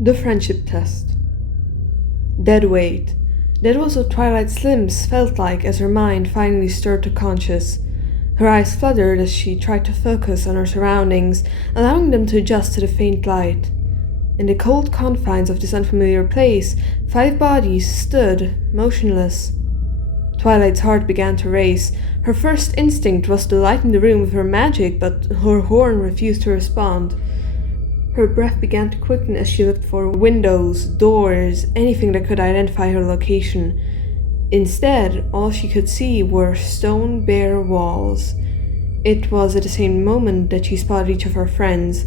The friendship test. Dead weight. That was what Twilight's limbs felt like as her mind finally stirred to conscious. Her eyes fluttered as she tried to focus on her surroundings, allowing them to adjust to the faint light. In the cold confines of this unfamiliar place, 5 bodies stood, motionless. Twilight's heart began to race. Her first instinct was to lighten the room with her magic, but her horn refused to respond. Her breath began to quicken as she looked for windows, doors, anything that could identify her location. Instead, all she could see were stone bare walls. It was at the same moment that she spotted each of her friends.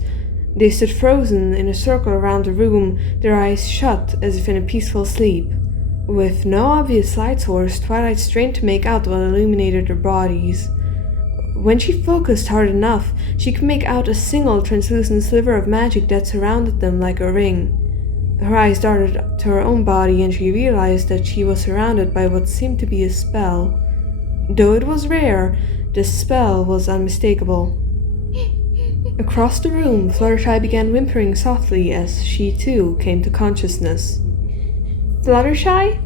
They stood frozen in a circle around the room, their eyes shut as if in a peaceful sleep. With no obvious light source, Twilight strained to make out what illuminated their bodies. When she focused hard enough, she could make out a single translucent sliver of magic that surrounded them like a ring. Her eyes darted to her own body and she realized that she was surrounded by what seemed to be a spell. Though it was rare, the spell was unmistakable. Across the room, Fluttershy began whimpering softly as she too came to consciousness. Fluttershy?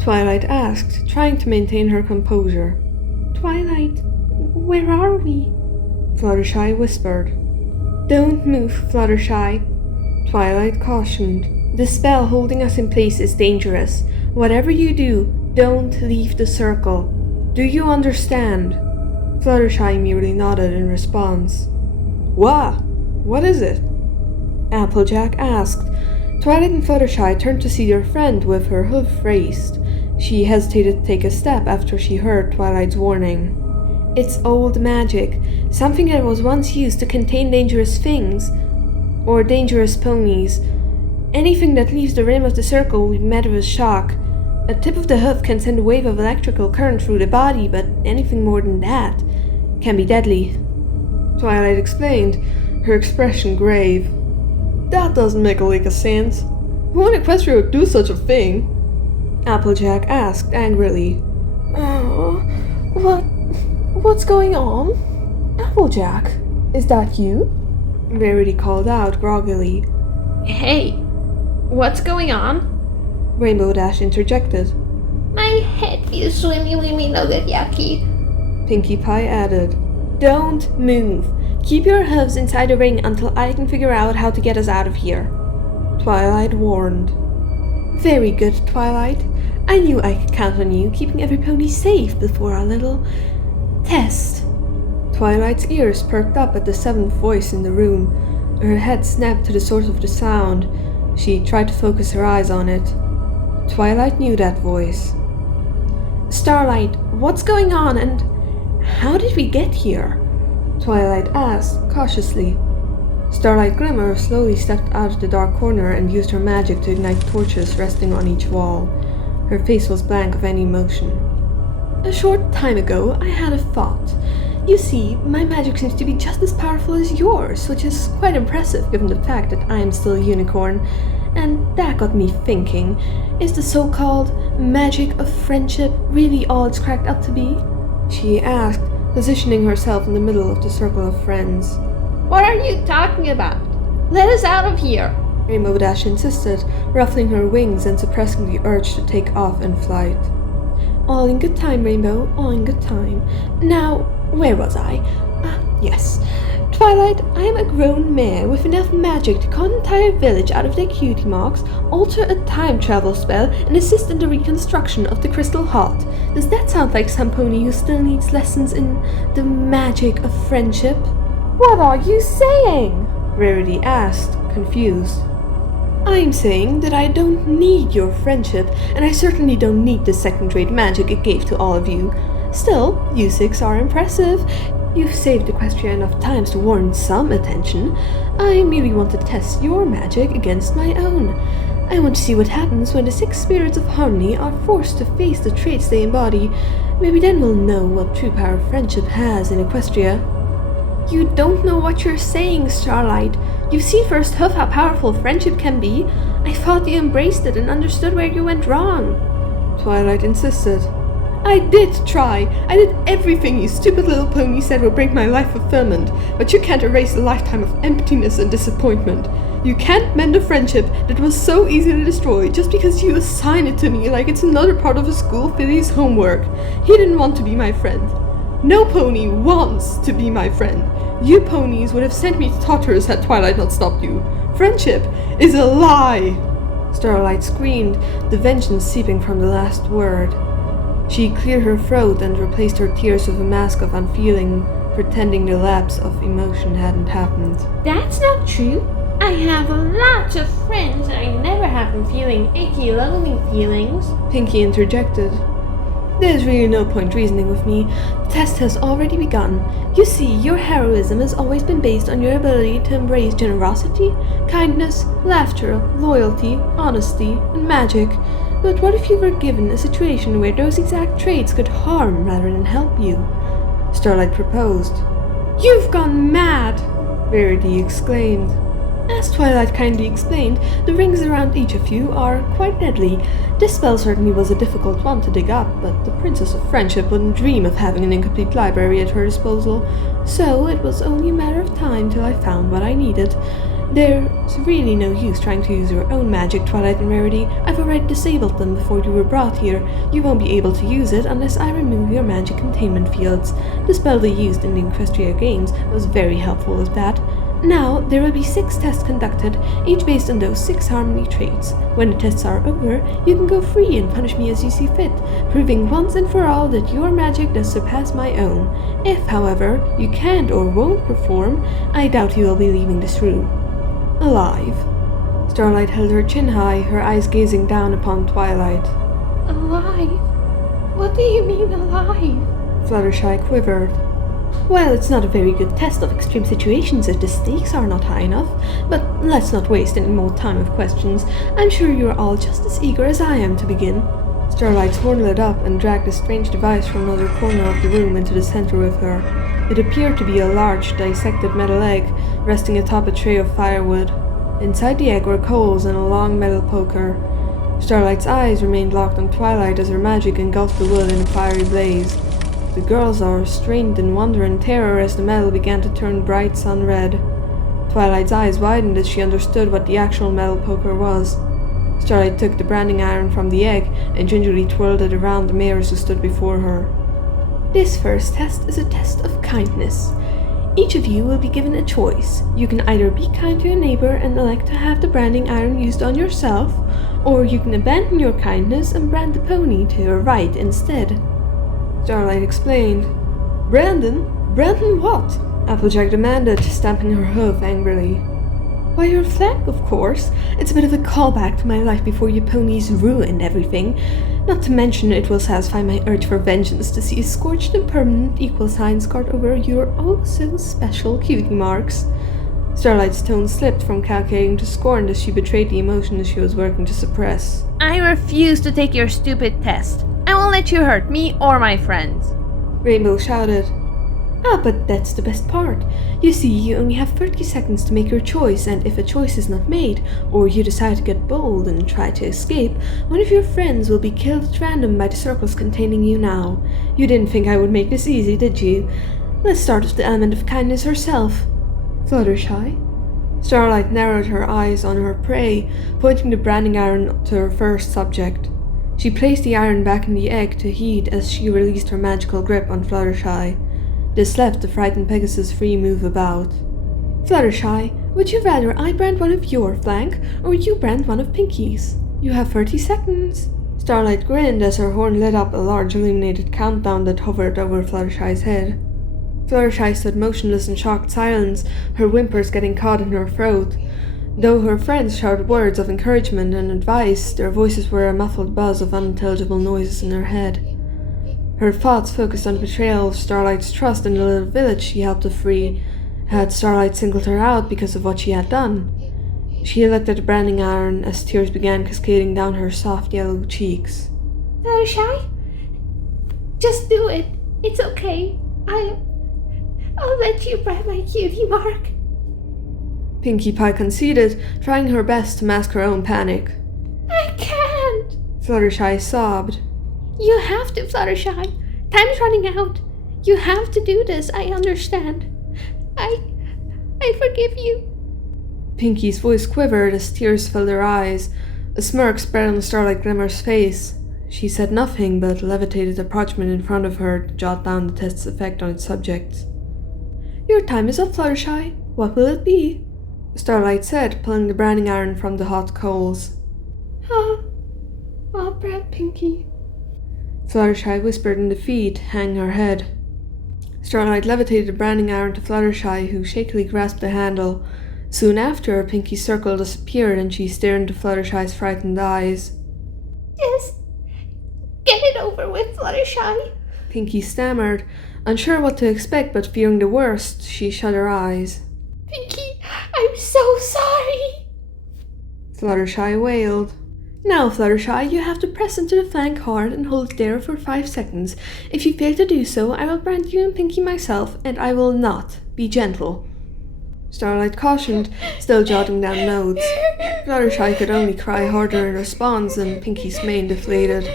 Twilight asked, trying to maintain her composure. Twilight, where are we? Fluttershy whispered. Don't move, Fluttershy, Twilight cautioned. The spell holding us in place is dangerous. Whatever you do, don't leave the circle. Do you understand? Fluttershy merely nodded in response. What is it? Applejack asked. Twilight and Fluttershy turned to see their friend with her hoof raised. She hesitated to take a step after she heard Twilight's warning. It's old magic, something that was once used to contain dangerous things, or dangerous ponies. Anything that leaves the rim of the circle will be met with shock. A tip of the hoof can send a wave of electrical current through the body, but anything more than that can be deadly. Twilight explained, her expression grave. That doesn't make a lick of sense. Who in Equestria would do such a thing? Applejack asked angrily. Oh, what's going on? Applejack, is that you? Rarity called out groggily. Hey, what's going on? Rainbow Dash interjected. My head feels swimmy no good yucky. Pinkie Pie added. Don't move. Keep your hooves inside the ring until I can figure out how to get us out of here. Twilight warned. Very good, Twilight. I knew I could count on you, keeping every pony safe before our little test. Twilight's ears perked up at the 7th voice in the room. Her head snapped to the source of the sound. She tried to focus her eyes on it. Twilight knew that voice. Starlight, what's going on and how did we get here? Twilight asked, cautiously. Starlight Glimmer slowly stepped out of the dark corner and used her magic to ignite torches resting on each wall. Her face was blank of any emotion. A short time ago, I had a thought. You see, my magic seems to be just as powerful as yours, which is quite impressive given the fact that I am still a unicorn. And that got me thinking, is the so-called magic of friendship really all it's cracked up to be? She asked, positioning herself in the middle of the circle of friends. What are you talking about? Let us out of here! Rainbow Dash insisted, ruffling her wings and suppressing the urge to take off in flight. All in good time, Rainbow, all in good time. Now, where was I? Yes. Twilight, I am a grown mare with enough magic to con an entire village out of their cutie marks, alter a time travel spell, and assist in the reconstruction of the Crystal Heart. Does that sound like some pony who still needs lessons in the magic of friendship? What are you saying? Rarity asked, confused. I'm saying that I don't need your friendship, and I certainly don't need the second-rate magic it gave to all of you. Still, you 6 are impressive. You've saved Equestria enough times to warrant some attention. I merely want to test your magic against my own. I want to see what happens when the 6 spirits of harmony are forced to face the traits they embody. Maybe then we'll know what true power friendship has in Equestria. You don't know what you're saying, Starlight. You've seen firsthand how powerful friendship can be. I thought you embraced it and understood where you went wrong. Twilight insisted. I did try. I did everything you stupid little pony said would bring my life fulfillment, but you can't erase a lifetime of emptiness and disappointment. You can't mend a friendship that was so easily destroyed just because you assign it to me like it's another part of a school filly's homework. He didn't want to be my friend. No pony wants to be my friend. You ponies would have sent me to Totters had Twilight not stopped you. Friendship is a lie! Starlight screamed, the vengeance seeping from the last word. She cleared her throat and replaced her tears with a mask of unfeeling, pretending the lapse of emotion hadn't happened. That's not true. I have lots of friends and I never have them feeling icky, lonely feelings. Pinkie interjected. There's really no point reasoning with me. The test has already begun. You see, your heroism has always been based on your ability to embrace generosity, kindness, laughter, loyalty, honesty, and magic. But what if you were given a situation where those exact traits could harm rather than help you? Starlight proposed. You've gone mad! Verity exclaimed. As Twilight kindly explained, the rings around each of you are quite deadly. This spell certainly was a difficult one to dig up, but the Princess of Friendship wouldn't dream of having an incomplete library at her disposal, so it was only a matter of time till I found what I needed. There's really no use trying to use your own magic, Twilight and Rarity. I've already disabled them before you were brought here. You won't be able to use it unless I remove your magic containment fields. The spell they used in the Equestria Games was very helpful with that. Now, there will be 6 tests conducted, each based on those 6 harmony traits. When the tests are over, you can go free and punish me as you see fit, proving once and for all that your magic does surpass my own. If, however, you can't or won't perform, I doubt you will be leaving this room alive. Starlight held her chin high, her eyes gazing down upon Twilight. Alive? What do you mean alive? Fluttershy quivered. Well, it's not a very good test of extreme situations if the stakes are not high enough, but let's not waste any more time with questions. I'm sure you're all just as eager as I am to begin. Starlight's horn lit up and dragged a strange device from another corner of the room into the center with her. It appeared to be a large, dissected metal egg, resting atop a tray of firewood. Inside the egg were coals and a long metal poker. Starlight's eyes remained locked on Twilight as her magic engulfed the wood in a fiery blaze. The girls are strained in wonder and terror as the metal began to turn bright sun red. Twilight's eyes widened as she understood what the actual metal poker was. Starlight took the branding iron from the egg and gingerly twirled it around the mares who stood before her. This first test is a test of kindness. Each of you will be given a choice. You can either be kind to your neighbor and elect to have the branding iron used on yourself, or you can abandon your kindness and brand the pony to your right instead. Starlight explained. Brandon? Brandon what? Applejack demanded, stamping her hoof angrily. Why, your flank, of course. It's a bit of a callback to my life before you ponies ruined everything. Not to mention it will satisfy my urge for vengeance to see a scorched and permanent equal sign scarred over your oh-so-special cutie marks. Starlight's tone slipped from calculating to scorn as she betrayed the emotion she was working to suppress. I refuse to take your stupid test. I won't let you hurt me or my friends. Rainbow shouted. Ah, but that's the best part. You see, you only have 30 seconds to make your choice, and if a choice is not made, or you decide to get bold and try to escape, one of your friends will be killed at random by the circles containing you now. You didn't think I would make this easy, did you? Let's start with the element of kindness herself. Fluttershy? Starlight narrowed her eyes on her prey, pointing the branding iron to her first subject. She placed the iron back in the egg to heat as she released her magical grip on Fluttershy. This left the frightened Pegasus free move about. Fluttershy, would you rather I brand one of your flank, or you brand one of Pinkie's? You have 30 seconds. Starlight grinned as her horn lit up a large illuminated countdown that hovered over Fluttershy's head. Fluttershy stood motionless in shocked silence, her whimpers getting caught in her throat. Though her friends shouted words of encouragement and advice, their voices were a muffled buzz of unintelligible noises in her head. Her thoughts focused on the betrayal of Starlight's trust in the little village she helped to free. Had Starlight singled her out because of what she had done? She looked at the branding iron as tears began cascading down her soft yellow cheeks. Fluttershy? Just do it. It's okay. I'll let you brand my cutie mark. Pinkie Pie conceded, trying her best to mask her own panic. I can't. Fluttershy sobbed. You have to, Fluttershy. Time's running out. You have to do this, I understand. I forgive you. Pinkie's voice quivered as tears filled her eyes. A smirk spread on Starlight Glimmer's face. She said nothing, but levitated a parchment in front of her to jot down the test's effect on its subject. Your time is up, Fluttershy. What will it be? Starlight said, pulling the branding iron from the hot coals. I'll brand Pinkie. Fluttershy whispered in defeat, hanging her head. Starlight levitated the branding iron to Fluttershy, who shakily grasped the handle. Soon after, Pinkie's circle disappeared and she stared into Fluttershy's frightened eyes. Just get it over with, Fluttershy. Pinkie stammered, unsure what to expect but fearing the worst. She shut her eyes. Pinkie, I'm so sorry. Fluttershy wailed. Now, Fluttershy, you have to press into the flank hard and hold it there for 5 seconds. If you fail to do so, I will brand you and Pinkie myself, and I will not be gentle. Starlight cautioned, still jotting down notes. Fluttershy could only cry harder in response, and Pinkie's mane deflated.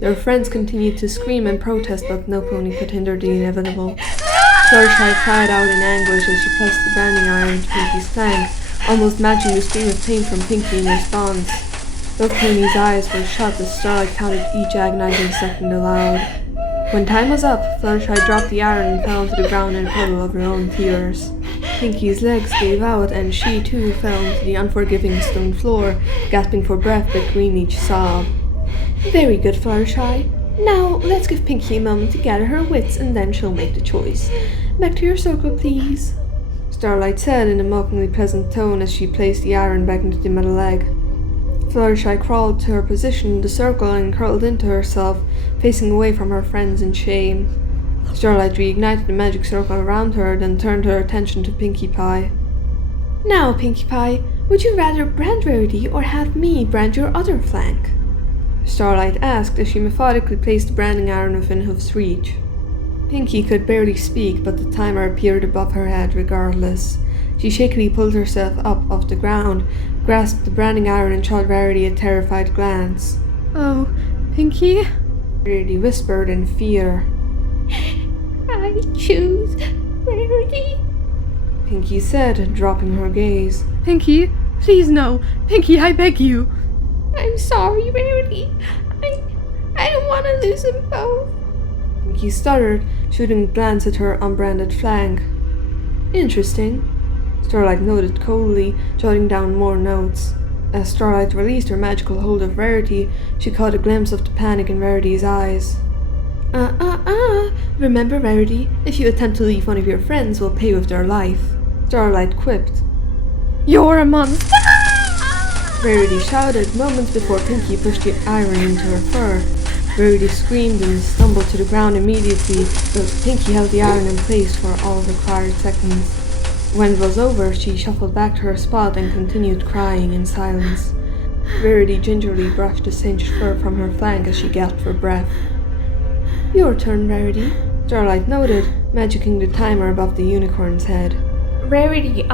Their friends continued to scream and protest, but no pony could hinder the inevitable. Fluttershy cried out in anguish as she pressed the branding iron to Pinkie's flank, almost matching the scream of pain from Pinkie in response. Both ponies' eyes were shut as Starlight counted each agonizing second aloud. When time was up, Fluttershy dropped the iron and fell to the ground in a puddle of her own tears. Pinkie's legs gave out and she too fell into the unforgiving stone floor, gasping for breath between each sob. Very good, Fluttershy. Now, let's give Pinkie a moment to gather her wits and then she'll make the choice. Back to your circle, please. Starlight said in a mockingly pleasant tone as she placed the iron back into the metal leg. Fluttershy crawled to her position in the circle and curled into herself, facing away from her friends in shame. Starlight reignited the magic circle around her, then turned her attention to Pinkie Pie. Now, Pinkie Pie, would you rather brand Rarity or have me brand your other flank? Starlight asked as she methodically placed the branding iron within Hoof's reach. Pinkie could barely speak, but the timer appeared above her head regardless. She shakily pulled herself up off the ground, grasped the branding iron and shot Rarity a terrified glance. Oh, Pinkie? Rarity whispered in fear. I choose Rarity. Pinkie said, dropping her gaze. Pinkie, please no. Pinkie, I beg you. I'm sorry, Rarity. I don't want to lose them both. Pinkie stuttered, shooting a glance at her unbranded flank. Interesting, Starlight noted coldly, jotting down more notes. As Starlight released her magical hold of Rarity, she caught a glimpse of the panic in Rarity's eyes. Remember, Rarity, if you attempt to leave one of your friends, will pay with their life. Starlight quipped. You're a monster! Rarity shouted moments before Pinkie pushed the iron into her fur. Rarity screamed and stumbled to the ground immediately, but Pinkie held the iron in place for all required seconds. When it was over, she shuffled back to her spot and continued crying in silence. Rarity gingerly brushed the singed fur from her flank as she gasped for breath. Your turn, Rarity, Starlight noted, magicking the timer above the unicorn's head. Rarity,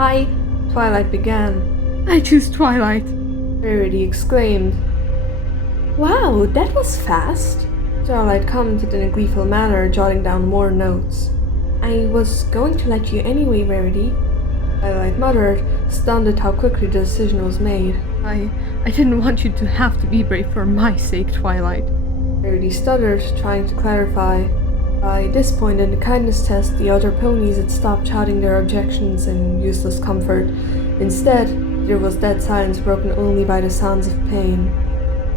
Twilight began. I choose Twilight, Rarity exclaimed. Wow, that was fast. Starlight commented in a gleeful manner, jotting down more notes. I was going to let you anyway, Rarity. Twilight muttered, stunned at how quickly the decision was made. I didn't want you to have to be brave for my sake, Twilight. Rarity stuttered, trying to clarify. By this point in the kindness test, the other ponies had stopped shouting their objections and useless comfort. Instead, there was dead silence broken only by the sounds of pain.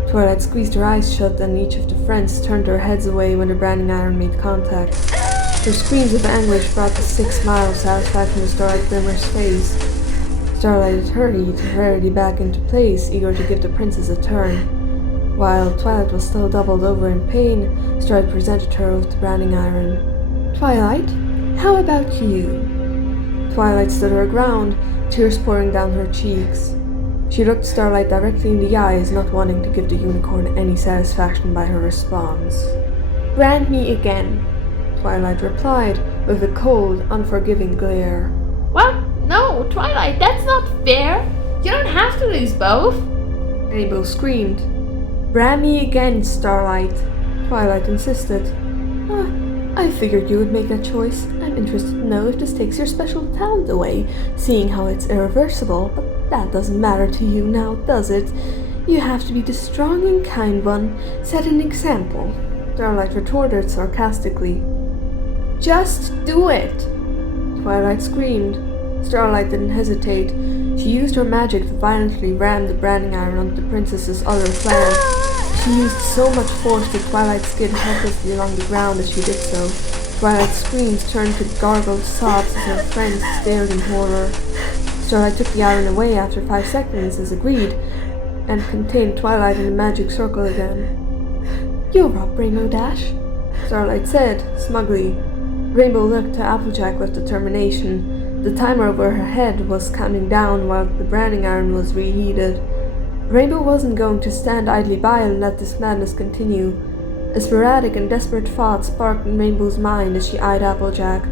Twilight squeezed her eyes shut and each of the friends turned their heads away when the branding iron made contact. Her screams of anguish brought the 6 smiles satisfied from the Starlight Glimmer's face. Starlight had hurried Rarity back into place, eager to give the princess a turn. While Twilight was still doubled over in pain, Starlight presented her with the branding iron. Twilight, how about you? Twilight stood her ground, tears pouring down her cheeks. She looked Starlight directly in the eyes, not wanting to give the unicorn any satisfaction by her response. Brand me again, Twilight replied, with a cold, unforgiving glare. What? No, Twilight, that's not fair. You don't have to lose both. Rainbow screamed. Brand me again, Starlight, Twilight insisted. I figured you would make that choice. I'm interested to know if this takes your special talent away, seeing how it's irreversible, but That doesn't matter to you now, does it? You have to be the strong and kind one. Set an example. Starlight retorted sarcastically. Just do it! Twilight screamed. Starlight didn't hesitate. She used her magic to violently ram the branding iron onto the princess's other flank. She used so much force that Twilight skid helplessly along the ground as she did so. Twilight's screams turned to gargled sobs as her friends stared in horror. Starlight took the iron away after 5 seconds as agreed, and contained Twilight in the magic circle again. "You're up, Rainbow Dash," Starlight said, smugly. Rainbow looked to Applejack with determination. The timer over her head was counting down while the branding iron was reheated. Rainbow wasn't going to stand idly by and let this madness continue. A sporadic and desperate thought sparked in Rainbow's mind as she eyed Applejack.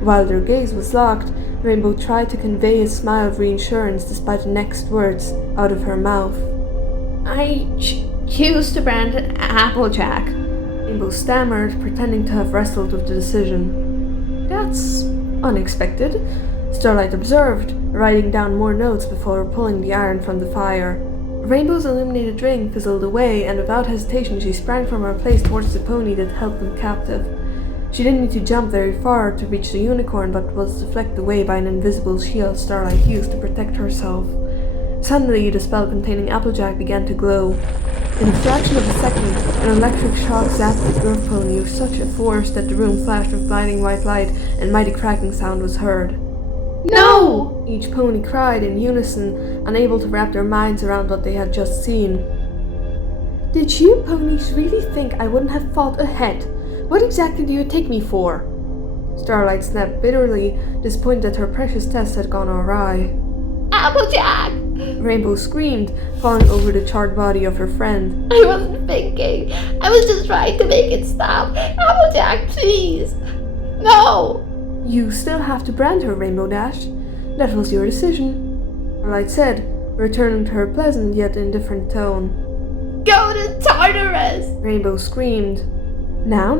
While their gaze was locked, Rainbow tried to convey a smile of reassurance despite the next words out of her mouth. "I choose to brand Applejack," Rainbow stammered, pretending to have wrestled with the decision. "That's unexpected," Starlight observed, writing down more notes before pulling the iron from the fire. Rainbow's illuminated drink fizzled away, and without hesitation she sprang from her place towards the pony that held them captive. She didn't need to jump very far to reach the unicorn, but was deflected away by an invisible shield Starlight used to protect herself. Suddenly, the spell containing Applejack began to glow. In a fraction of a second, an electric shock zapped the dwarf pony with such a force that the room flashed with blinding white light and mighty cracking sound was heard. "No!" Each pony cried in unison, unable to wrap their minds around what they had just seen. "Did you ponies really think I wouldn't have fought ahead? What exactly do you take me for?" Starlight snapped bitterly, disappointed that her precious test had gone awry. Applejack! Rainbow screamed, falling over the charred body of her friend. I wasn't thinking. I was just trying to make it stop. Applejack, please! No! You still have to brand her, Rainbow Dash. That was your decision, Starlight said, returning to her pleasant yet indifferent tone. Go to Tartarus! Rainbow screamed. Now,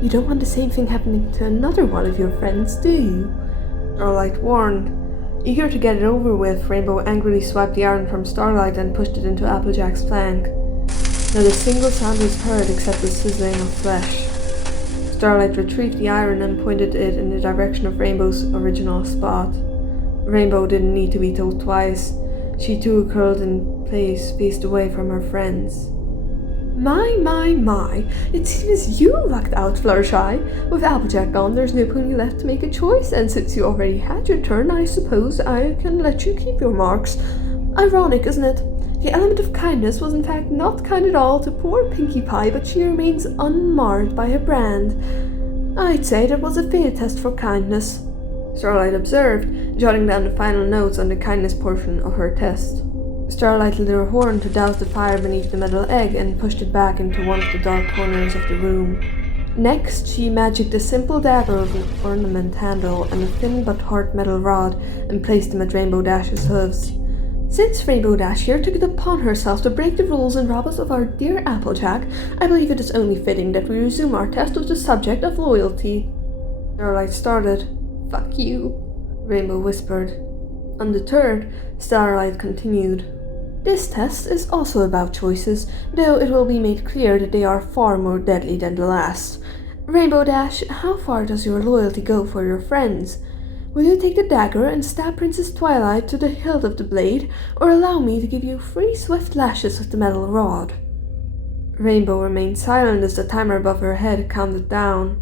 you don't want the same thing happening to another one of your friends, do you? Starlight warned. Eager to get it over with, Rainbow angrily swiped the iron from Starlight and pushed it into Applejack's flank. Not a single sound was heard except the sizzling of flesh. Starlight retrieved the iron and pointed it in the direction of Rainbow's original spot. Rainbow didn't need to be told twice. She too curled in place, faced away from her friends. My. It seems you lucked out, Fluttershy. With Applejack gone, there's no pony left to make a choice, and since you already had your turn, I suppose I can let you keep your marks. Ironic, isn't it? The element of kindness was in fact not kind at all to poor Pinkie Pie, but she remains unmarred by her brand. I'd say that was a failed test for kindness, Starlight observed, jotting down the final notes on the kindness portion of her test. Starlight lit her horn to douse the fire beneath the metal egg and pushed it back into one of the dark corners of the room. Next, she magicked a simple dagger with an ornament handle and a thin but hard metal rod and placed them at Rainbow Dash's hooves. Since Rainbow Dash here took it upon herself to break the rules and rob us of our dear Applejack, I believe it is only fitting that we resume our test with the subject of loyalty. Starlight started. Fuck you, Rainbow whispered. Undeterred, Starlight continued. This test is also about choices, though it will be made clear that they are far more deadly than the last. Rainbow Dash, how far does your loyalty go for your friends? Will you take the dagger and stab Princess Twilight to the hilt of the blade, or allow me to give you 3 swift lashes with the metal rod? Rainbow remained silent as the timer above her head counted down.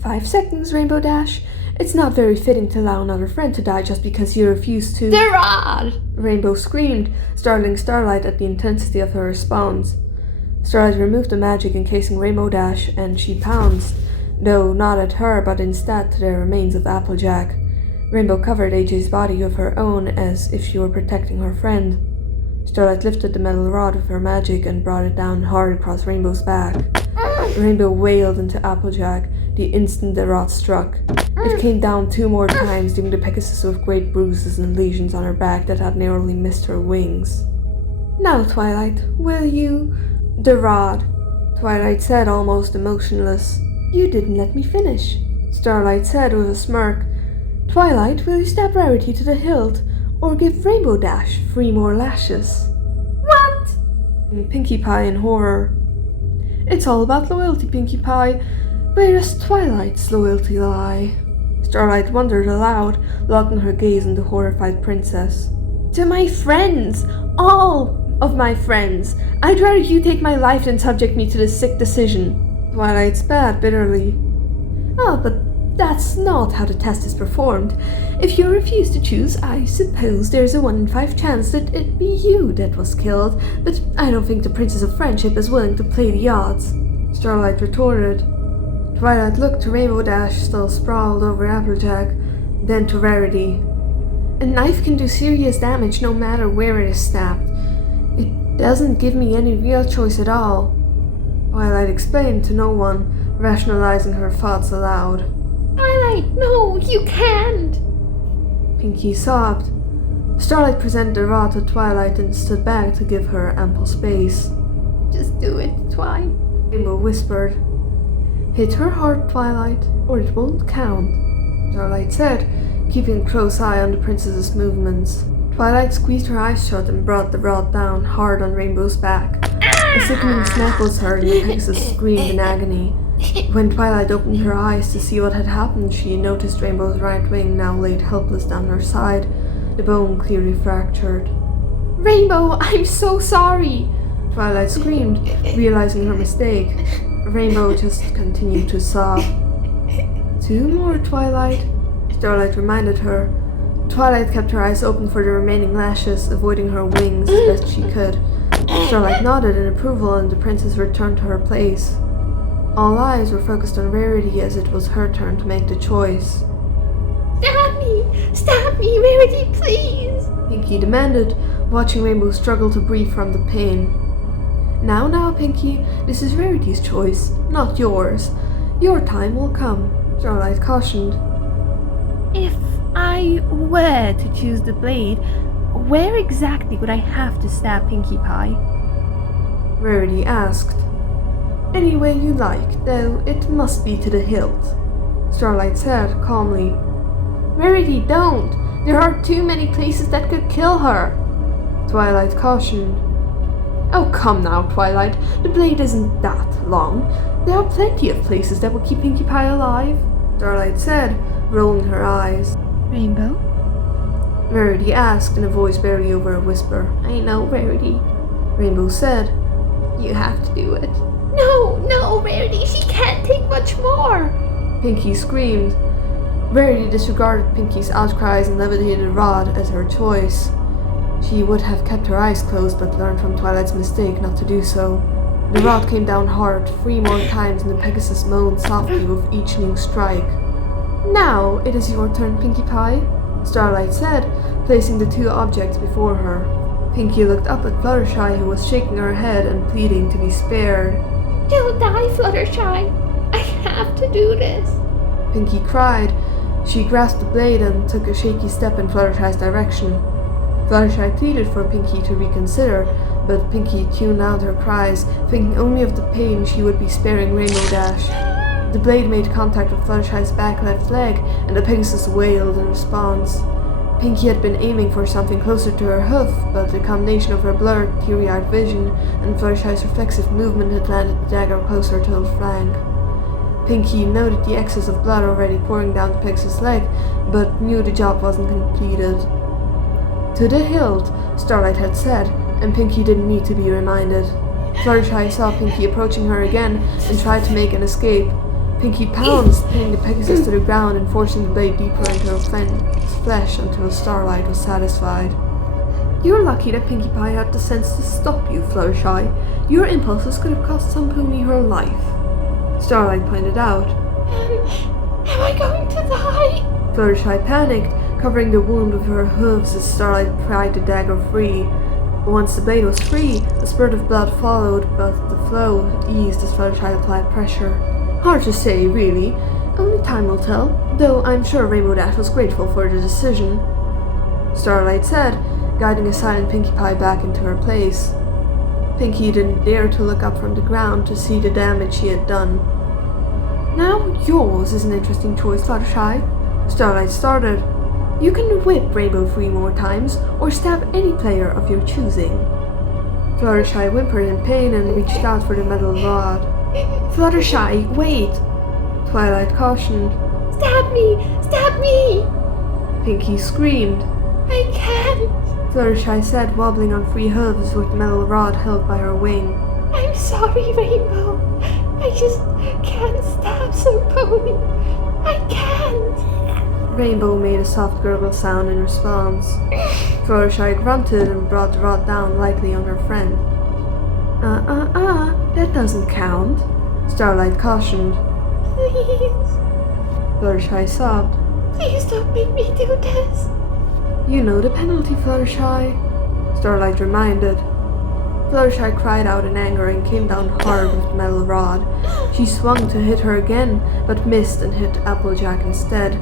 5 seconds, Rainbow Dash. It's not very fitting to allow another friend to die just because you refuse to— The rod! Rainbow screamed, startling Starlight at the intensity of her response. Starlight removed the magic encasing Rainbow Dash, and she pounced, though not at her but instead to the remains of Applejack. Rainbow covered AJ's body with her own as if she were protecting her friend. Starlight lifted the metal rod with her magic and brought it down hard across Rainbow's back. Rainbow wailed into Applejack the instant the rod struck. It came down 2 more times, leaving the Pegasus with great bruises and lesions on her back that had narrowly missed her wings. Now, Twilight, will you— The rod, Twilight said, almost emotionless. You didn't let me finish, Starlight said with a smirk. Twilight, will you stab Rarity to the hilt, or give Rainbow Dash 3 more lashes. What? Pinkie Pie in horror. It's all about loyalty, Pinkie Pie. Where does Twilight's loyalty lie? Starlight wondered aloud, locking her gaze on the horrified princess. To my friends! All of my friends! I'd rather you take my life than subject me to this sick decision. Twilight spat bitterly. Oh, but that's not how the test is performed. If you refuse to choose, I suppose there's a 1 in 5 chance that it'd be you that was killed, but I don't think the Princess of Friendship is willing to play the odds. Starlight retorted. Twilight looked to Rainbow Dash, still sprawled over Applejack, then to Rarity. A knife can do serious damage no matter where it is stabbed. It doesn't give me any real choice at all. Twilight explained to no one, rationalizing her thoughts aloud. Twilight, no, you can't! Pinkie sobbed. Starlight presented the rod to Twilight and stood back to give her ample space. Just do it, Twi. Rainbow whispered. Hit her hard, Twilight, or it won't count, Starlight said, keeping a close eye on the princess's movements. Twilight squeezed her eyes shut and brought the rod down hard on Rainbow's back. A sickening snap was heard and the Pegasus screamed in agony. When Twilight opened her eyes to see what had happened, she noticed Rainbow's right wing now laid helpless down her side, the bone clearly fractured. Rainbow, I'm so sorry! Twilight screamed, realizing her mistake. Rainbow just continued to sob. 2 more, Twilight, Starlight reminded her. Twilight kept her eyes open for the remaining lashes, avoiding her wings as best she could. Starlight nodded in approval and the princess returned to her place. All eyes were focused on Rarity as it was her turn to make the choice. Stab me, Rarity, please! Pinkie demanded, watching Rainbow struggle to breathe from the pain. Now, Pinkie, this is Rarity's choice, not yours. Your time will come, Starlight cautioned. If I were to choose the blade, where exactly would I have to stab Pinkie Pie? Rarity asked. Any way you like, though it must be to the hilt, Starlight said calmly. Rarity, don't! There are too many places that could kill her! Twilight cautioned. Oh, come now, Twilight. The blade isn't that long. There are plenty of places that will keep Pinkie Pie alive, Starlight said, rolling her eyes. Rainbow? Rarity asked in a voice barely over a whisper. I know, Rarity, Rainbow said. You have to do it. No, Rarity, she can't take much more! Pinkie screamed. Rarity disregarded Pinkie's outcries and levitated a rod as her choice. She would have kept her eyes closed but learned from Twilight's mistake not to do so. The rod came down hard 3 more times and the Pegasus moaned softly with each new strike. Now it is your turn, Pinkie Pie, Starlight said, placing the 2 objects before her. Pinkie looked up at Fluttershy, who was shaking her head and pleading to be spared. Don't die, Fluttershy! I have to do this! Pinkie cried. She grasped the blade and took a shaky step in Fluttershy's direction. Fluttershy pleaded for Pinkie to reconsider, but Pinkie tuned out her cries, thinking only of the pain she would be sparing Rainbow Dash. The blade made contact with Fluttershy's back left leg, and the Pegasus wailed in response. Pinkie had been aiming for something closer to her hoof, but the combination of her blurred, teary-eyed vision and Fluttershy's reflexive movement had landed the dagger closer to her flank. Pinkie noted the excess of blood already pouring down the Pegasus' leg, but knew the job wasn't completed. To the hilt, Starlight had said, and Pinkie didn't need to be reminded. Fluttershy saw Pinkie approaching her again and tried to make an escape. Pinkie pounced, pinning the Pegasus to the ground and forcing the blade deeper into her flesh until Starlight was satisfied. You're lucky that Pinkie Pie had the sense to stop you, Fluttershy. Your impulses could have cost some pony her life, Starlight pointed out. Am I going to die? Fluttershy panicked, covering the wound with her hooves as Starlight pried the dagger free. Once the blade was free, a spurt of blood followed, but the flow eased as Fluttershy applied pressure. Hard to say, really. Only time will tell, though I'm sure Rainbow Dash was grateful for the decision, Starlight said, guiding a silent Pinkie Pie back into her place. Pinkie didn't dare to look up from the ground to see the damage she had done. Now yours is an interesting choice, Fluttershy, Starlight started. You can whip Rainbow 3 more times, or stab any player of your choosing. Fluttershy whimpered in pain and reached out for the metal rod. Fluttershy, wait! Twilight cautioned. Stab me! Stab me! Pinkie screamed. I can't! Fluttershy said, wobbling on 3 hooves with the metal rod held by her wing. I'm sorry, Rainbow. I just can't stab so pony. I can't! Rainbow made a soft gurgle sound in response. Fluttershy grunted and brought the rod down lightly on her friend. That doesn't count, Starlight cautioned. Please. Fluttershy sobbed. Please don't make me do this. You know the penalty, Fluttershy, Starlight reminded. Fluttershy cried out in anger and came down hard with the metal rod. She swung to hit her again, but missed and hit Applejack instead.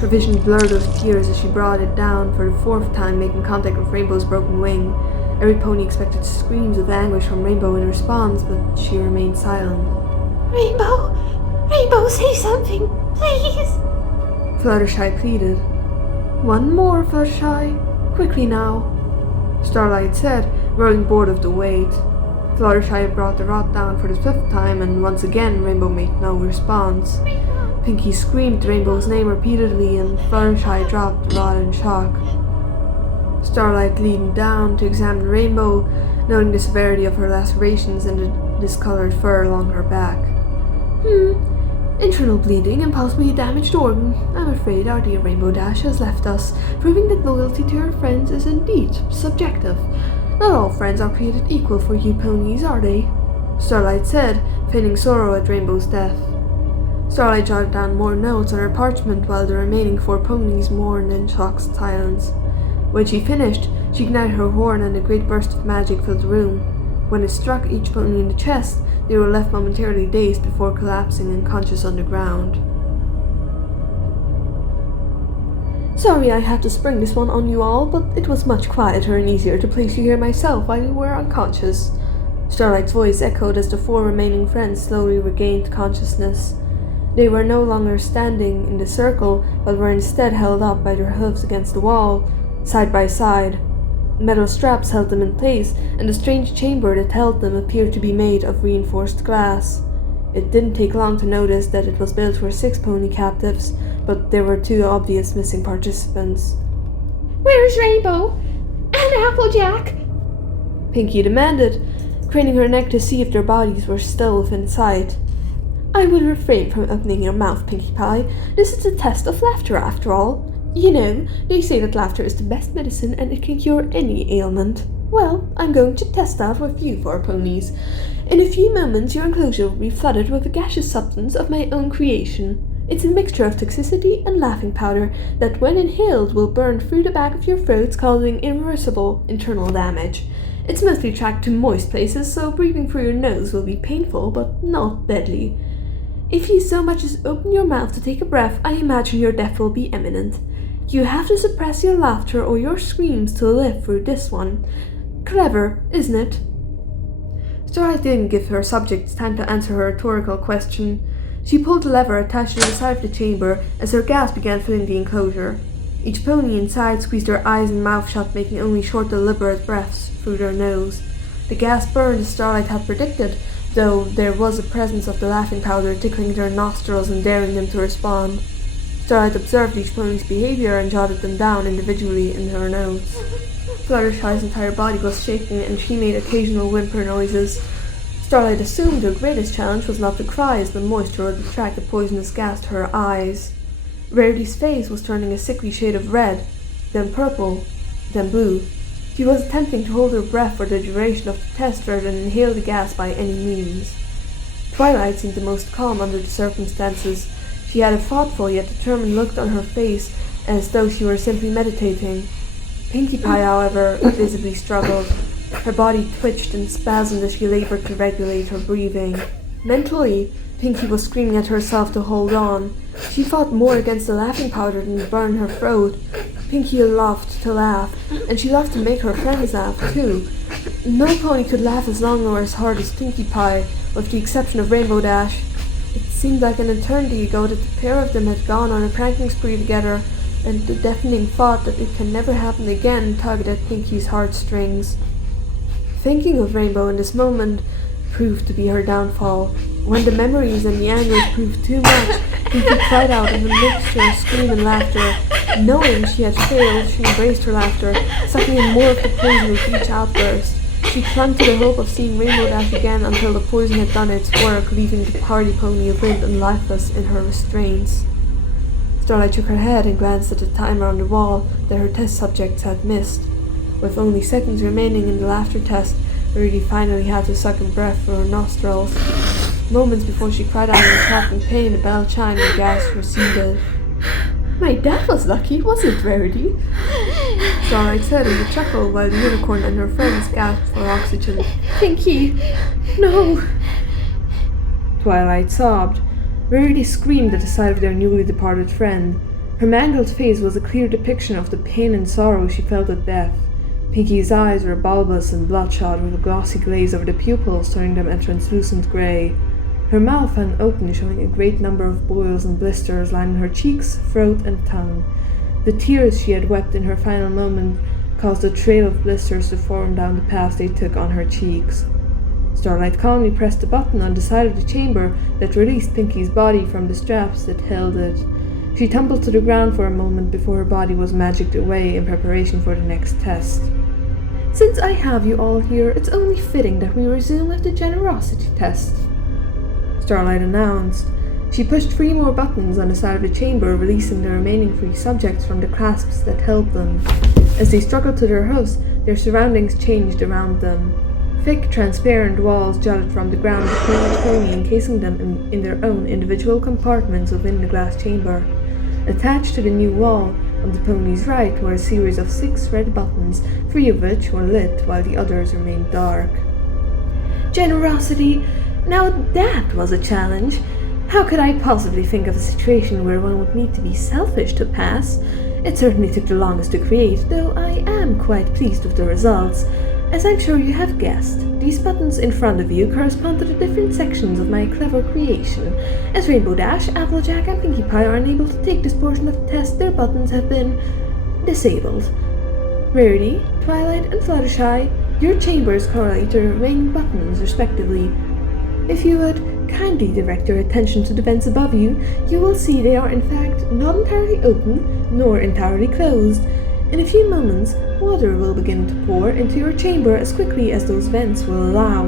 Her vision blurred with tears as she brought it down for the 4th time, making contact with Rainbow's broken wing. Every pony expected screams of anguish from Rainbow in response, but she remained silent. Rainbow! Rainbow, say something, please! Fluttershy pleaded. One more, Fluttershy. Quickly now, Starlight said, growing bored of the wait. Fluttershy brought the rod down for the 5th time, and once again Rainbow made no response. Pinkie screamed Rainbow's name repeatedly, and Fluttershy dropped the rod in shock. Starlight leaned down to examine Rainbow, noting the severity of her lacerations and the discolored fur along her back. Internal bleeding and possibly a damaged organ. I'm afraid our dear Rainbow Dash has left us, proving that loyalty to her friends is indeed subjective. Not all friends are created equal for you ponies, are they? Starlight said, feigning sorrow at Rainbow's death. Starlight jotted down more notes on her parchment while the remaining 4 ponies mourned in shocked silence. When she finished, she ignited her horn and a great burst of magic filled the room. When it struck each pony in the chest, they were left momentarily dazed before collapsing unconscious on the ground. Sorry I had to spring this one on you all, but it was much quieter and easier to place you here myself while you were unconscious. Starlight's voice echoed as the 4 remaining friends slowly regained consciousness. They were no longer standing in the circle, but were instead held up by their hooves against the wall, side by side. Metal straps held them in place, and the strange chamber that held them appeared to be made of reinforced glass. It didn't take long to notice that it was built for 6 pony captives, but there were 2 obvious missing participants. Where's Rainbow? And Applejack? Pinkie demanded, craning her neck to see if their bodies were still within sight. I will refrain from opening your mouth, Pinkie Pie. This is a test of laughter, after all. You know, they say that laughter is the best medicine and it can cure any ailment. Well, I'm going to test that with you 4 ponies. In a few moments, your enclosure will be flooded with a gaseous substance of my own creation. It's a mixture of toxicity and laughing powder that, when inhaled, will burn through the back of your throats, causing irreversible internal damage. It's mostly tracked to moist places, so breathing through your nose will be painful, but not deadly. If you so much as open your mouth to take a breath, I imagine your death will be imminent. You have to suppress your laughter or your screams to live through this one. Clever, isn't it? Starlight didn't give her subjects time to answer her rhetorical question. She pulled the lever attached to the side of the chamber as her gas began filling the enclosure. Each pony inside squeezed their eyes and mouth shut, making only short, deliberate breaths through their nose. The gas burned as Starlight had predicted, though there was a presence of the laughing powder tickling their nostrils and daring them to respond. Starlight observed each pony's behavior and jotted them down individually in her notes. Fluttershy's entire body was shaking and she made occasional whimper noises. Starlight assumed her greatest challenge was not to cry, as the moisture would attract the poisonous gas to her eyes. Rarity's face was turning a sickly shade of red, then purple, then blue. She was attempting to hold her breath for the duration of the test rather than inhale the gas by any means. Twilight seemed the most calm under the circumstances. She had a thoughtful yet determined look on her face, as though she were simply meditating. Pinkie Pie, however, visibly struggled. Her body twitched and spasmed as she labored to regulate her breathing. Mentally, Pinkie was screaming at herself to hold on. She fought more against the laughing powder than to burn her throat. Pinkie loved to laugh, and she loved to make her friends laugh, too. No pony could laugh as long or as hard as Pinkie Pie, with the exception of Rainbow Dash. It seemed like an eternity ago that the pair of them had gone on a pranking spree together, and the deafening thought that it can never happen again tugged at Pinkie's heartstrings. Thinking of Rainbow in this moment proved to be her downfall. When the memories and the anger proved too much, Pinkie cried out in a mixture of scream and laughter. Knowing she had failed, she embraced her laughter, sucking in more of the poison with each outburst. She clung to the hope of seeing Rainbow Dash again until the poison had done its work, leaving the party pony limp and lifeless in her restraints. Starlight shook her head and glanced at the timer on the wall that her test subjects had missed. With only seconds remaining in the laughter test, Rudy finally had to suck in breath through her nostrils. Moments before she cried out in shocking pain, the bell chimed and gas receded. My dad was lucky, wasn't Rarity? Starlight said with a chuckle while the unicorn and her friends gasped for oxygen. Pinkie, no! Twilight sobbed. Rarity screamed at the sight of their newly departed friend. Her mangled face was a clear depiction of the pain and sorrow she felt at death. Pinkie's eyes were bulbous and bloodshot with a glossy glaze over the pupils, turning them a translucent grey. Her mouth hung open, showing a great number of boils and blisters lining her cheeks, throat, and tongue. The tears she had wept in her final moment caused a trail of blisters to form down the path they took on her cheeks. Starlight calmly pressed the button on the side of the chamber that released Pinkie's body from the straps that held it. She tumbled to the ground for a moment before her body was magicked away in preparation for the next test. Since I have you all here, it's only fitting that we resume with the generosity test, Starlight announced. She pushed 3 more buttons on the side of the chamber, releasing the remaining 3 subjects from the clasps that held them. As they struggled to their hooves, their surroundings changed around them. Thick, transparent walls jutted from the ground between each pony, encasing them in their own individual compartments within the glass chamber. Attached to the new wall, on the pony's right, were a series of 6 red buttons, 3 of which were lit while the others remained dark. Generosity. Now that was a challenge. How could I possibly think of a situation where one would need to be selfish to pass? It certainly took the longest to create, though I am quite pleased with the results. As I'm sure you have guessed, these buttons in front of you correspond to the different sections of my clever creation. As Rainbow Dash, Applejack, and Pinkie Pie are unable to take this portion of the test, their buttons have been disabled. Rarity, Twilight, and Fluttershy, your chambers correlate to the remaining buttons, respectively. If you would kindly direct your attention to the vents above you, you will see they are in fact not entirely open, nor entirely closed. In a few moments, water will begin to pour into your chamber as quickly as those vents will allow.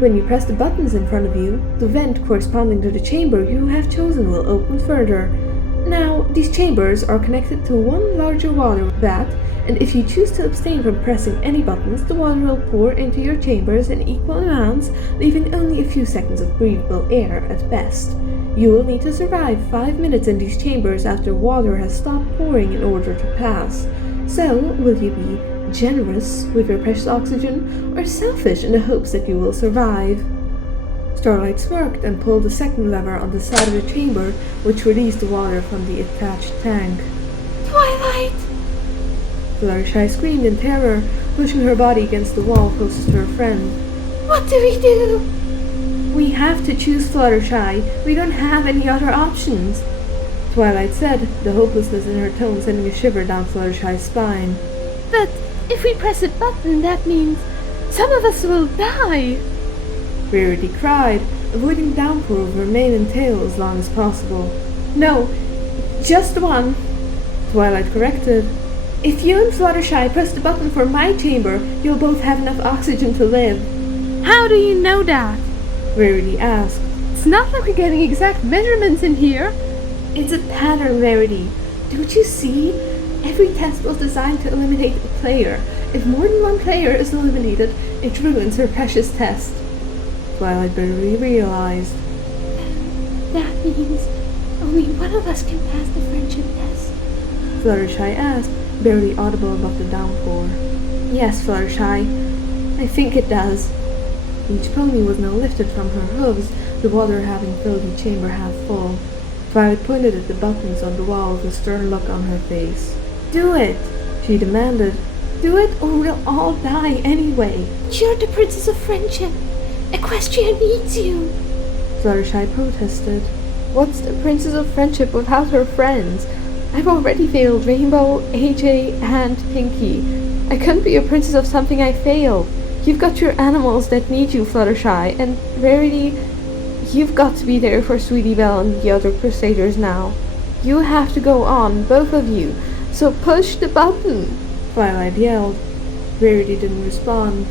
When you press the buttons in front of you, the vent corresponding to the chamber you have chosen will open further. Now, these chambers are connected to one larger water vat, and if you choose to abstain from pressing any buttons, the water will pour into your chambers in equal amounts, leaving only a few seconds of breathable air at best. You will need to survive 5 minutes in these chambers after water has stopped pouring in order to pass. So, will you be generous with your precious oxygen, or selfish in the hopes that you will survive? Starlight smirked and pulled the second lever on the side of the chamber, which released the water from the attached tank. Twilight! Fluttershy screamed in terror, pushing her body against the wall closest to her friend. What do we do? We have to choose Fluttershy. We don't have any other options, Twilight said, the hopelessness in her tone sending a shiver down Fluttershy's spine. But if we press a button, that means some of us will die. Rarity cried, avoiding downpour of her mane and tail as long as possible. No, just one, Twilight corrected. If you and Fluttershy press the button for my chamber, you'll both have enough oxygen to live. How do you know that? Rarity asked. It's not like we're getting exact measurements in here. It's a pattern, Rarity. Don't you see? Every test was designed to eliminate a player. If more than one player is eliminated, it ruins her precious test. Twilight barely realized. That means only one of us can pass the friendship test. Fluttershy asked, barely audible above the downpour. Yes, Fluttershy. I think it does. Each pony was now lifted from her hooves, the water having filled the chamber half full. Twilight pointed at the buttons on the wall with a stern look on her face. Do it, she demanded. Do it or we'll all die anyway. You're the Princess of Friendship. Equestria needs you. Fluttershy protested. What's the Princess of Friendship without her friends? I've already failed Rainbow, AJ, and Pinkie. I couldn't be a princess of something I failed. You've got your animals that need you, Fluttershy, and Rarity, you've got to be there for Sweetie Belle and the other Crusaders now. You have to go on, both of you, so push the button. Twilight yelled. Rarity didn't respond.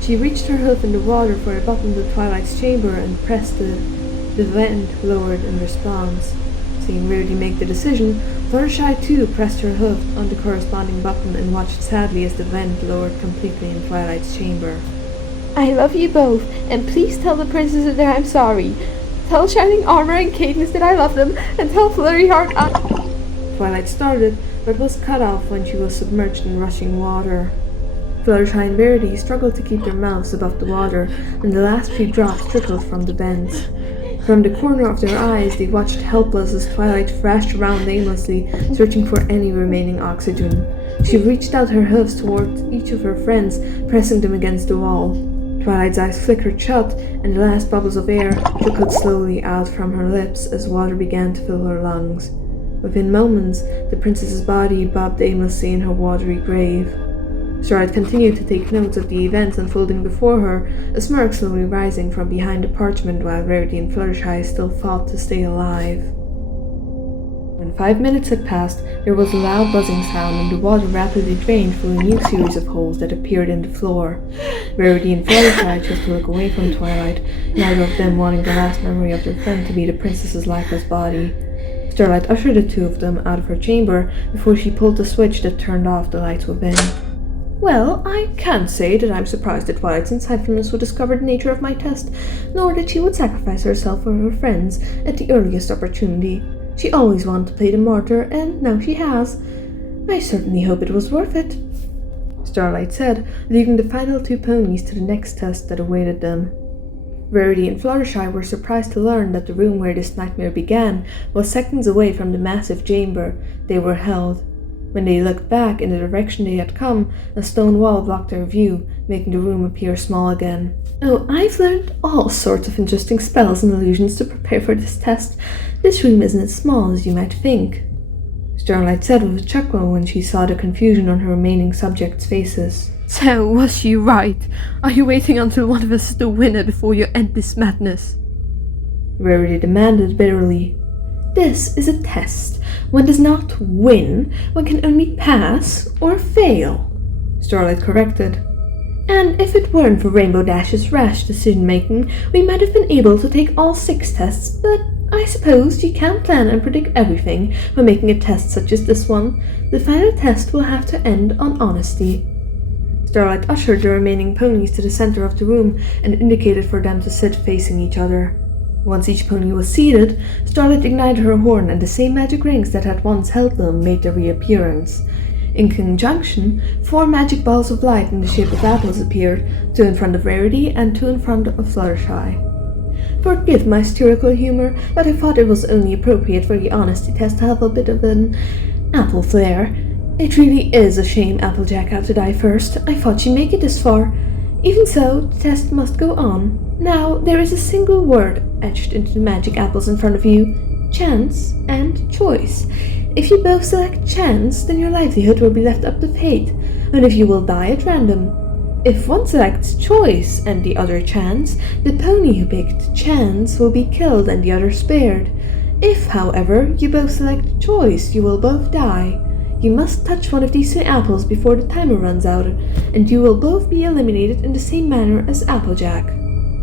She reached her hoof in the water for a button to Twilight's chamber and pressed it. The vent lowered in response. Seeing Rarity make the decision, Fluttershy too pressed her hoof on the corresponding button and watched sadly as the vent lowered completely in Twilight's chamber. I love you both, and please tell the princesses that I'm sorry. Tell Shining Armor and Cadence that I love them, and tell Flurry Heart Twilight started, but was cut off when she was submerged in rushing water. Fluttershy and Rarity struggled to keep their mouths above the water, and the last few drops trickled from the vents. From the corner of their eyes, they watched helpless as Twilight thrashed around aimlessly, searching for any remaining oxygen. She reached out her hoofs towards each of her friends, pressing them against the wall. Twilight's eyes flickered shut, and the last bubbles of air trickled slowly out from her lips as water began to fill her lungs. Within moments, the princess's body bobbed aimlessly in her watery grave. Starlight continued to take notes of the events unfolding before her, a smirk slowly rising from behind the parchment while Rarity and Fluttershy still fought to stay alive. When 5 minutes had passed, there was a loud buzzing sound and the water rapidly drained through a new series of holes that appeared in the floor. Rarity and Fluttershy chose to look away from Twilight, neither of them wanting the last memory of their friend to be the princess's lifeless body. Starlight ushered the two of them out of her chamber before she pulled the switch that turned off the lights within. Well, I can't say that I'm surprised that Twilight's insightfulness would discover the nature of my test, nor that she would sacrifice herself for her friends at the earliest opportunity. She always wanted to play the martyr, and now she has. I certainly hope it was worth it, Starlight said, leaving the final two ponies to the next test that awaited them. Rarity and Fluttershy were surprised to learn that the room where this nightmare began was seconds away from the massive chamber they were held. When they looked back in the direction they had come, a stone wall blocked their view, making the room appear small again. Oh, I've learned all sorts of interesting spells and illusions to prepare for this test. This room isn't as small as you might think, Starlight said with a chuckle when she saw the confusion on her remaining subjects' faces. So, was she right? Are you waiting until one of us is the winner before you end this madness? Rarity demanded bitterly. This is a test. One does not win. One can only pass or fail, Starlight corrected. And if it weren't for Rainbow Dash's rash decision-making, we might have been able to take all 6 tests, but I suppose you can't plan and predict everything when making a test such as this one. The final test will have to end on honesty. Starlight ushered the remaining ponies to the center of the room and indicated for them to sit facing each other. Once each pony was seated, Starlight ignited her horn and the same magic rings that had once held them made their reappearance. In conjunction, 4 magic balls of light in the shape of apples appeared, 2 in front of Rarity and 2 in front of Fluttershy. Forgive my satirical humor, but I thought it was only appropriate for the honesty test to have a bit of an apple flair. It really is a shame Applejack had to die first. I thought she'd make it this far. Even so, the test must go on. Now, there is a single word etched into the magic apples in front of you: chance and choice. If you both select chance, then your livelihood will be left up to fate, and if you will die at random. If one selects choice and the other chance, the pony who picked chance will be killed and the other spared. If, however, you both select choice, you will both die. You must touch one of these 2 apples before the timer runs out, and you will both be eliminated in the same manner as Applejack.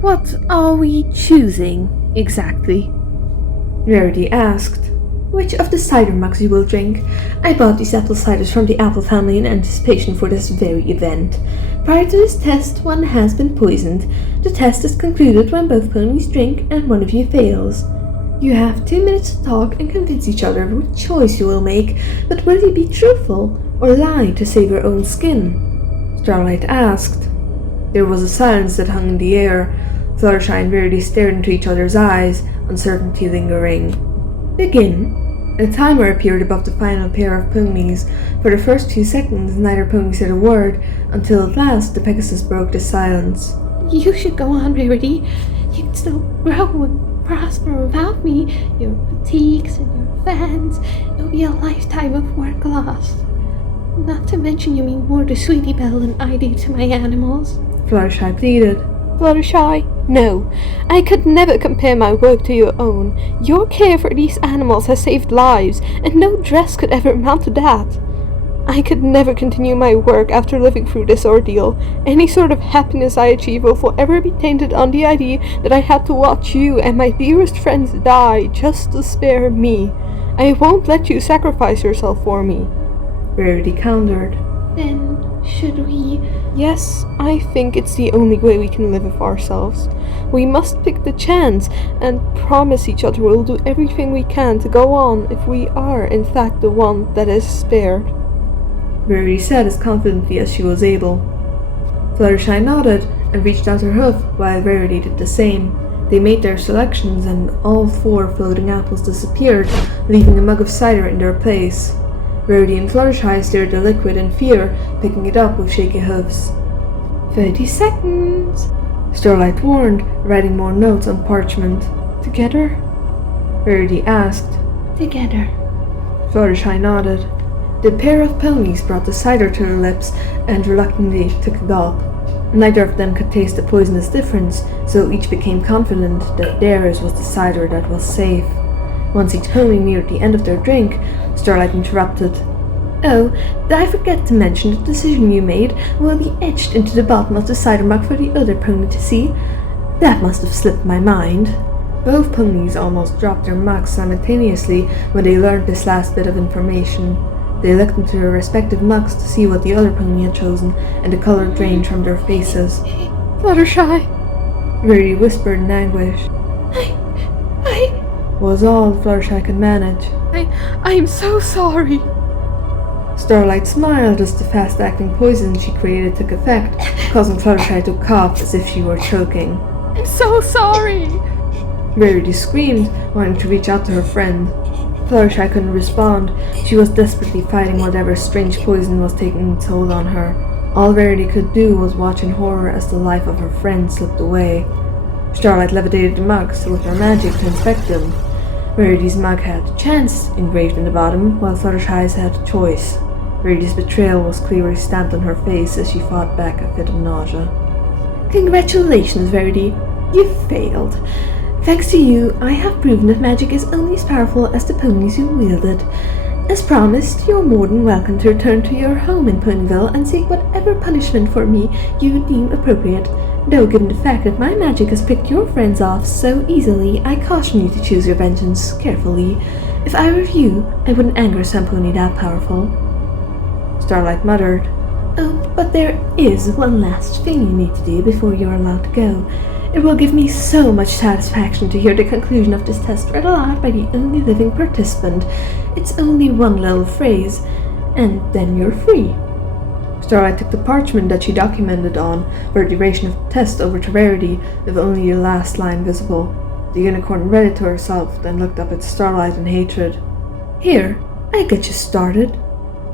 What are we choosing, exactly? Rarity asked. Which of the cider mugs you will drink? I bought these apple ciders from the apple family in anticipation for this very event. Prior to this test, one has been poisoned. The test is concluded when both ponies drink and one of you fails. You have 2 minutes to talk and convince each other which choice you will make, but will you be truthful or lie to save your own skin? Starlight asked. There was a silence that hung in the air. Fluttershy and Rarity stared into each other's eyes, uncertainty lingering. Begin. A timer appeared above the final pair of ponies. For the first few seconds, neither pony said a word, until at last the Pegasus broke the silence. You should go on, Rarity. You can still grow and prosper without me. Your boutiques and your fans. It'll be a lifetime of work lost. Not to mention you mean more to Sweetie Belle than I do to my animals. Fluttershy pleaded. Fluttershy, no. I could never compare my work to your own. Your care for these animals has saved lives, and no dress could ever amount to that. I could never continue my work after living through this ordeal. Any sort of happiness I achieve will forever be tainted on the idea that I had to watch you and my dearest friends die just to spare me. I won't let you sacrifice yourself for me. Rarity countered. Then, should we? Yes, I think it's the only way we can live with ourselves. We must pick the chance and promise each other we'll do everything we can to go on if we are in fact the one that is spared. Rarity said as confidently as she was able. Fluttershy nodded and reached out her hoof while Rarity did the same. They made their selections and all 4 floating apples disappeared, leaving a mug of cider in their place. Rarity and Fluttershy stirred the liquid in fear, picking it up with shaky hoofs. 30 seconds, Starlight warned, writing more notes on parchment. Together? Rarity asked. Together. Fluttershy nodded. The pair of ponies brought the cider to their lips and reluctantly took a gulp. Neither of them could taste the poisonous difference, so each became confident that theirs was the cider that was safe. Once each pony neared the end of their drink, Starlight interrupted. Oh, did I forget to mention the decision you made will be etched into the bottom of the cider mug for the other pony to see? That must have slipped my mind. Both ponies almost dropped their mugs simultaneously when they learned this last bit of information. They looked into their respective mugs to see what the other pony had chosen, and the color drained from their faces. Fluttershy, Rarity whispered in anguish. I Was all Fluttershy could manage. I'm so sorry. Starlight smiled as the fast-acting poison she created took effect, causing Fluttershy to cough as if she were choking. I'm so sorry. Rarity screamed, wanting to reach out to her friend. Fluttershy couldn't respond. She was desperately fighting whatever strange poison was taking its hold on her. All Rarity could do was watch in horror as the life of her friend slipped away. Starlight levitated the mugs with her magic to inspect them. Rarity's mug had Chance engraved in the bottom, while Fluttershy's had Choice. Rarity's betrayal was clearly stamped on her face as she fought back a fit of nausea. Congratulations, Rarity. You failed. Thanks to you, I have proven that magic is only as powerful as the ponies who wield it. As promised, you're more than welcome to return to your home in Ponyville and seek whatever punishment for me you deem appropriate. Though given the fact that my magic has picked your friends off so easily, I caution you to choose your vengeance carefully. If I were you, I wouldn't anger some pony that powerful. Starlight muttered. Oh, but there is one last thing you need to do before you're allowed to go. It will give me so much satisfaction to hear the conclusion of this test read aloud by the only living participant. It's only one little phrase, and then you're free. Starlight took the parchment that she documented on for the duration of the test over to Rarity, with only the last line visible. The unicorn read it to herself, then looked up at Starlight in hatred. Here, I get you started.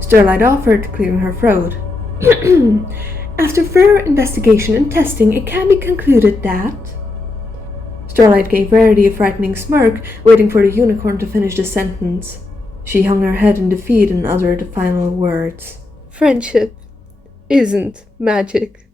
Starlight offered, clearing her throat. After further investigation and testing, it can be concluded that... Starlight gave Rarity a frightening smirk, waiting for the unicorn to finish the sentence. She hung her head in defeat and uttered the final words. Friendship isn't magic.